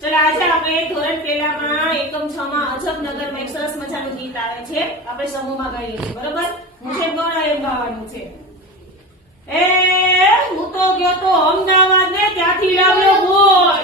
ચલો આજે આપણે ધોરણ પહેલામાં એકમ 6 માં અજબનગરમાં એક સરસ મજાનું ગીત આવે છે. આપણે સમૂહમાં ગાઈએ છીએ, બરોબર? હું છે ગોળા એમ ગાવાનું છે. એ હું તો ગયો તો અમદાવાદ ને ત્યાંથી લાવ્યો ગોળ.